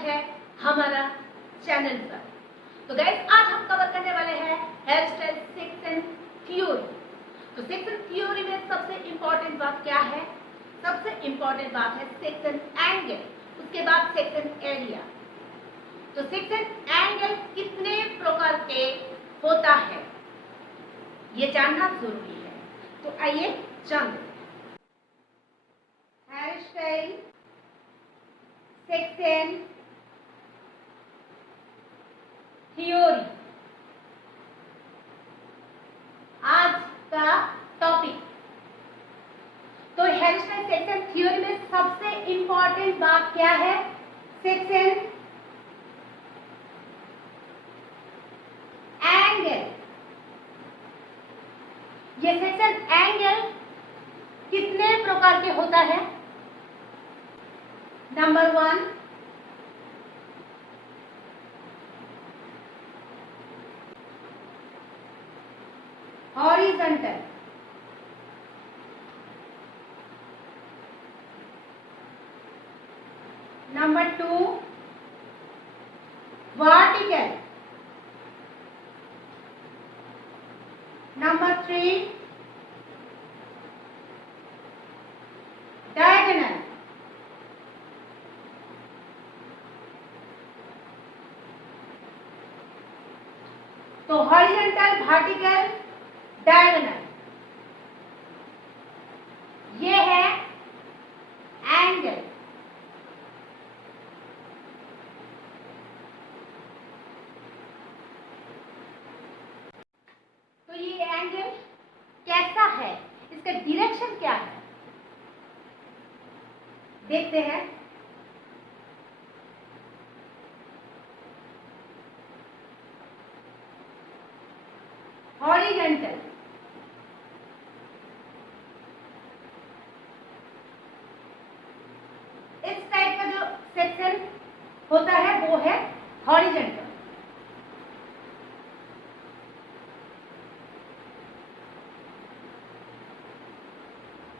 है हमारा चैनल पर। तो गाइस आज हम कवर करने वाले हैं हेयर स्टाइल सेक्शन थ्योरी। तो सेक्शन थ्योरी में सबसे इंपॉर्टेंट बात क्या है? सबसे इंपॉर्टेंट बात है सेक्शन एंगल, उसके बाद सेक्शन एरिया। तो सेक्शन एंगल कितने प्रकार के होता है ये जानना जरूरी है। तो आइए जानते हैं। हेयर स्टाइल सेक्शन थ्योरी आज का टॉपिक। तो हेयर स्टाइल सेक्शन थ्योरी में सबसे इंपॉर्टेंट बात क्या है? Section angle. ये सेक्शन एंगल कितने प्रकार के होता है? Number 1, horizontal. Number 2, vertical. Number 3, diagonal. तो हॉरिजॉन्टल, वर्टिकल, डायगोनल ये है एंगल। तो ये एंगल कैसा है, इसका डायरेक्शन क्या है देखते हैं। हॉरिजॉन्टल इस टाइप का जो सेक्शन होता है वो है हॉरिजॉन्टल।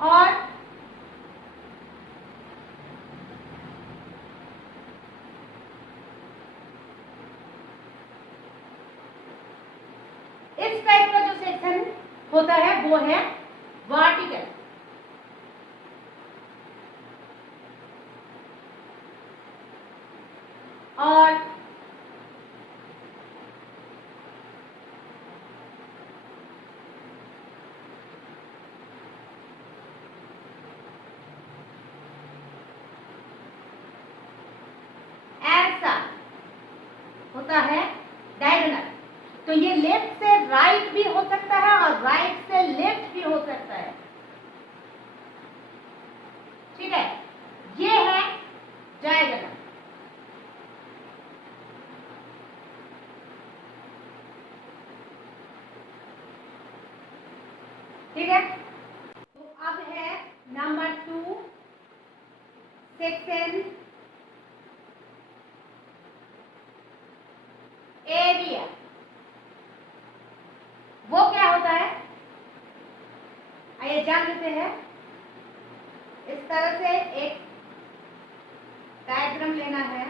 और इस टाइप का जो सेक्शन होता है वो है वर्टिकल। और ऐसा होता है डायगोनल। तो ये लेफ्ट से राइट भी हो सकता है और राइट से लेफ्ट भी हो सकता है। ठीक है, ये है डायगोनल। ठीक है, तो अब है नंबर 2 सेक्शन एरिया। वो क्या होता है आइए जान लेते हैं। इस तरह से एक डायग्राम लेना है।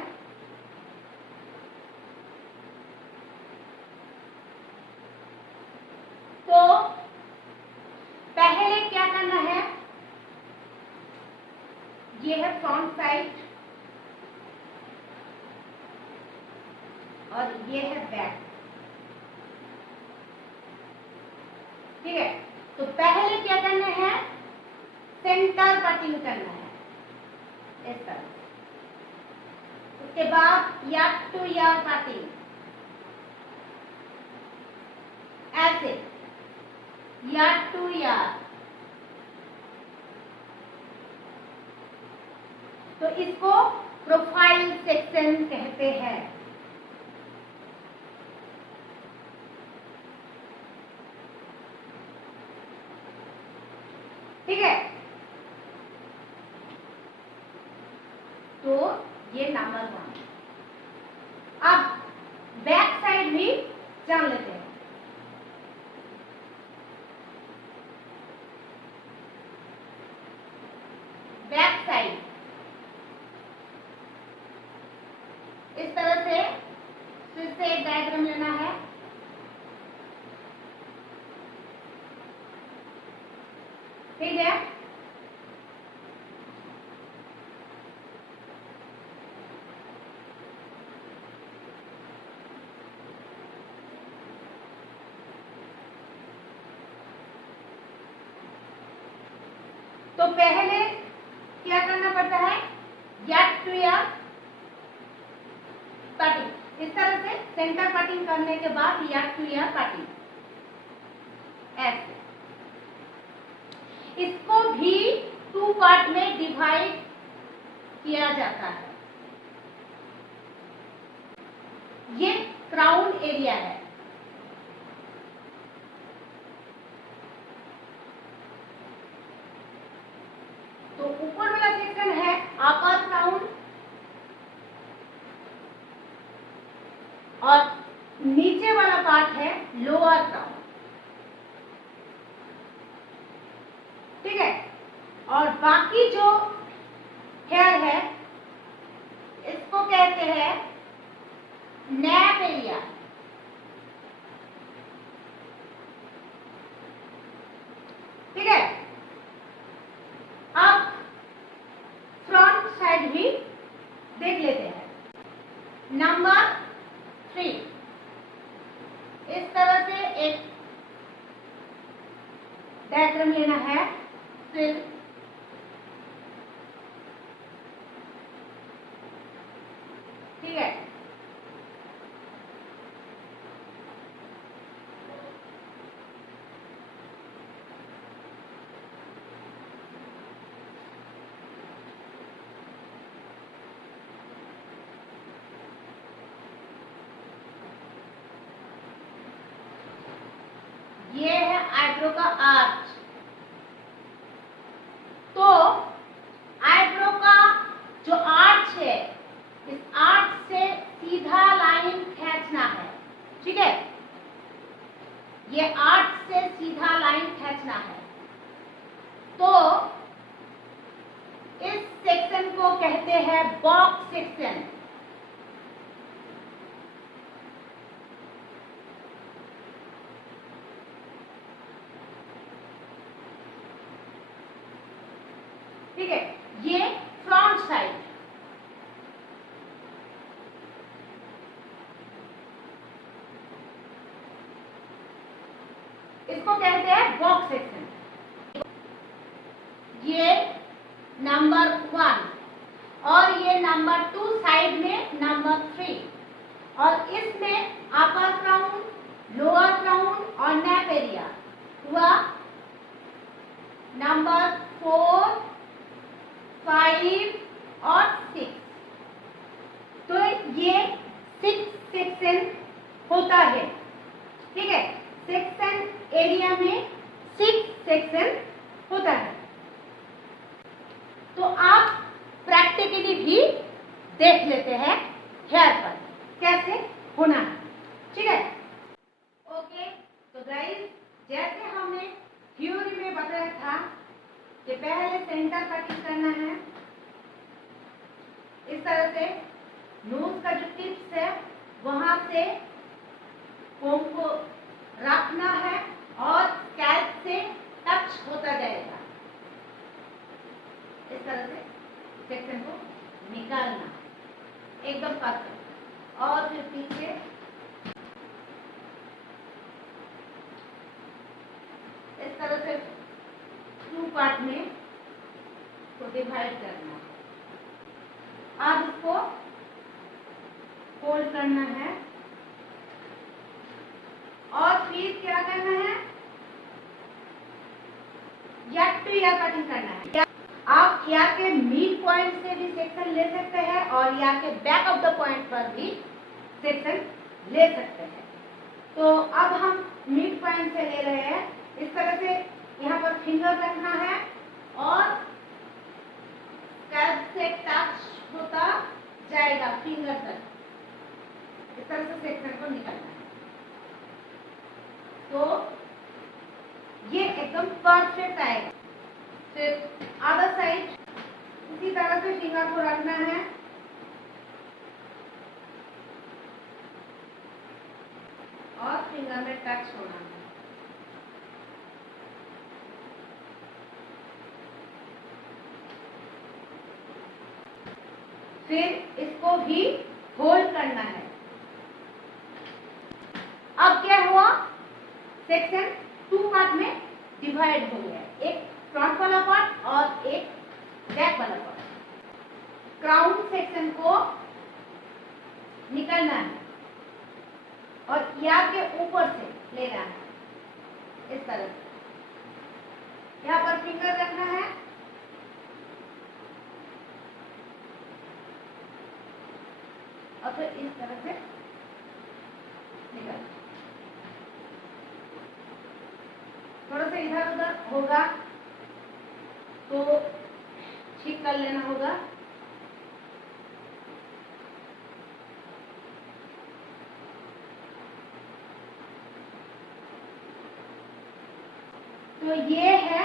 तो पहले क्या करना है, ये है फ्रंट साइड और ये है बैक। ठीक है, तो पहले क्या करना है, सेंटर कटिंग करना है इस तरह। उसके बाद यार्ड टू यार्ड कटिंग ऐसे, यार्ड टू यार्ड। तो इसको प्रोफाइल सेक्शन कहते हैं। ठीक है, तो ये नंबर 1। अब बैक साइड भी जान लेते हैं। बैक साइड डायग्राम लेना है। ठीक है, तो पहले क्या करना पड़ता है, गेट टू या कटिंग। इस तरह से सेंटर कटिंग करने के बाद या टू या कटिंग, ऐसे इसको भी 2 पार्ट में डिवाइड किया जाता है। ये क्राउन एरिया है, तो ऊपर वाला सेक्शन है अपर क्राउन और नीचे वाला पार्ट है लोअर क्राउन। ठीक है, और बाकी जो हेयर है इसको कहते हैं नैप एरिया। ठीक है, अब फ्रंट साइड भी देख लेते हैं। नंबर 3, इस तरह से एक डायग्राम लेना है। फिर ठीक है, ये है आईब्रो का आर्च। तो आईब्रो का जो आर्च है, इस आर्च से सीधा लाइन खींचना है। ठीक है, ये आर्च से सीधा लाइन खींचना है। तो इस सेक्शन को कहते हैं बॉक्स सेक्शन। ठीक है, ये फ्रंट साइड, इसको कहते हैं बॉक्स सेक्शन। ये नंबर 1 और ये नंबर 2 साइड में नंबर 3 और इसमें अपर क्राउन, लोअर क्राउन और नैप एरिया हुआ नंबर 4, 5 और 6। तो ये 6 सेक्शन होता है। ठीक है, सेक्शन एरिया में 6 सेक्शन होता है। तो आप प्रैक्टिकली भी देख लेते हैं हेयर पर कैसे होना है। ठीक है, ओके। तो गाइस, जैसे हमने थ्योरी में बताया था कि पहले सेंटर कटिंग करना है, इस तरह से नोज का जो टिप्स है वहां से कोम को रखना है और स्कैल्प से टच होता जाएगा। इस तरह से सेक्शन को निकालना एकदम परफेक्ट। और फिर पीछे इस तरह से 2 पार्ट में को डिवाइड करना है। अब इसको फोल्ड करना है और फिर क्या करना है, या टू या कटिंग करना है। आप या के मिड पॉइंट से भी सेक्शन ले सकते हैं और या के बैक ऑफ द पॉइंट पर भी सेक्शन ले सकते हैं। तो अब हम मिड पॉइंट से ले रहे हैं। इस तरह से यहाँ पर फिंगर रखना है और स्कैल्प से टच होता जाएगा फिंगर तक। इस तरह से सेक्शन को निकालना है। तो ये एकदम परफेक्ट आएगा। फिर अदर साइड इसी तरह से फिंगर को रखना है फिंगर में टच होना है। फिर इसको भी होल्ड करना है। अब क्या हुआ, सेक्शन 2 पार्ट में डिवाइड हो गया, एक फ्रंट वाला पार्ट और एक बैक वाला पार्ट। क्राउन सेक्शन को निकलना है और याद के ऊपर से लेना है, इस तरह से। यहाँ पर फिंगर रखना है और फिर इस तरह से निकलना। थोड़ा सा इधर उधर होगा तो ठीक कर लेना होगा। तो ये है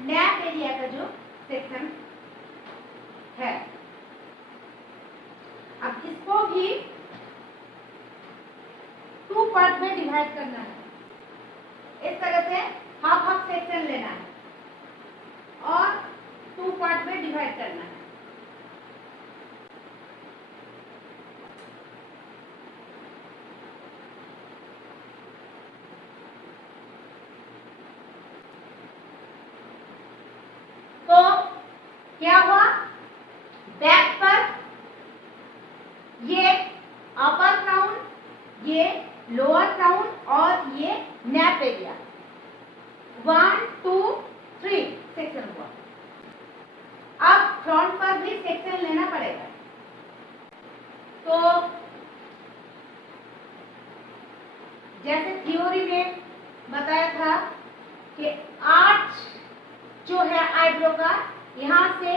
नैप एरिया का जो सेक्शन है। अब इसको भी 2 पार्ट में डिवाइड करना है। इस तरह से हाफ हाफ सेक्शन लेना है और 2 पार्ट में डिवाइड करना है। तो क्या हुआ, बैक पर ये अपर क्राउन, ये लोअर क्राउन और ये नैप एरिया 1 2 3 सेक्शन हुआ। अब फ्रंट पर भी सेक्शन लेना पड़ेगा। तो जैसे थ्योरी में बताया था कि 8 जो है आईब्रो का, यहां से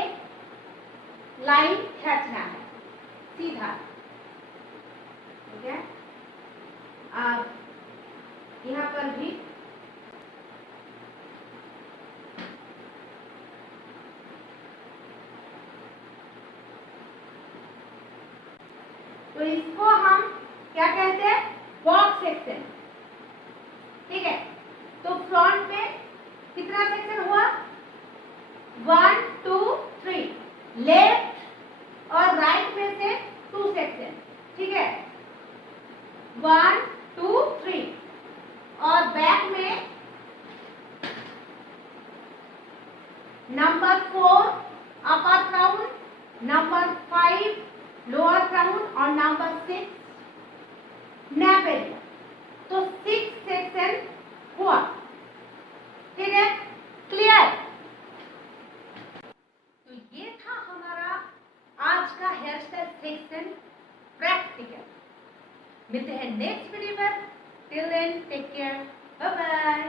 लाइन खींचना है सीधा, ठीक है। अब यहां पर भी तो इसको हम क्या कहते हैं, बॉक्स सेक्शन, ठीक है। तो फ्रंट में कितना सेक्शन हुआ, 1 2 3, लेफ्ट और राइट में से 2 सेक्शन, ठीक है, 1 2 3। और बैक में नंबर 4 अपर क्राउन, नंबर 5 लोअर क्राउन और नंबर 6 नैप एरिया। तो 6 सेक्शन हुआ, ठीक है, क्लियर। तो ये था हमारा आज का हेयर स्टाइल सेक्शन प्रैक्टिकल। मिलते हैं नेक्स्ट वीडियो पर। Till then take care, bye bye.